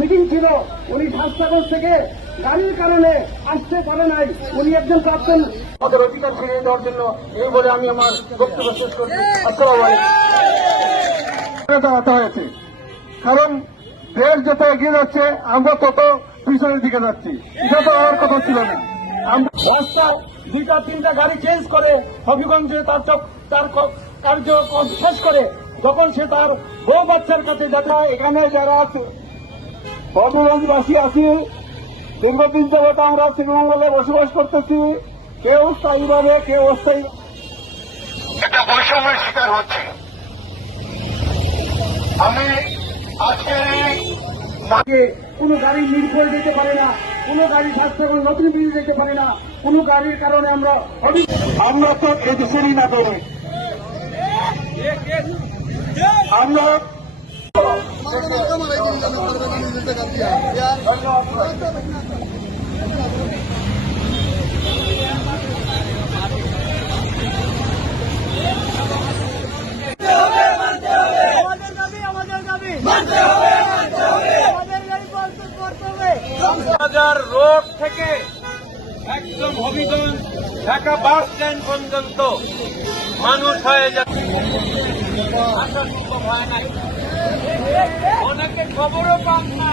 Meeting ছিল, উনি স্বাস্থ্যগঞ্জ থেকে গাড়ির কারণে আসতে পারে নাই। উনি একজন প্রাক্তন আমাদের অধিকার ফিরিয়ে দেওয়ার জন্য এই বলে আমি আমার বক্তব্য শেষ করছি। আসসালামু আলাইকুম। দাঁড়াতে হয়েছে, কারণ দেশ যত এগিয়ে যাচ্ছে আমরা তত পিছনের দিকে যাচ্ছি। এটা তো হওয়ার কথা ছিল না। আমরা রাস্তায় 2-3টা গাড়ি চেঞ্জ করে হবিগঞ্জে তার কার্য শেষ করে যখন সে তার বউ বাচ্চার কাছে দেখা, এখানে যারা আছে হবিগঞ্জবাসী আছি, দীর্ঘদিন যাবত আমরা শ্রীমঙ্গলে বসবাস করতেছি, কেউ স্থায়ীভাবে কেউ অস্থায়ী একটা বৈষম্যের শিকার হচ্ছে। আমি আজকে কোনো গাড়ি নির্ভর যেতে পারে না, কোনো গাড়ি স্বাস্থ্যকর নতুন বিল যেতে পারে না, কোনো গাড়ির কারণে আমরা তো এদেশেরই না করে আমরা রোড থেকে একদম হবিগঞ্জ ঢাকা বাস স্ট্যান্ড পর্যন্ত মানুষ হয়ে যাচ্ছে, আসা সম্ভব হয় নাই। অনেকে খবরও পান না।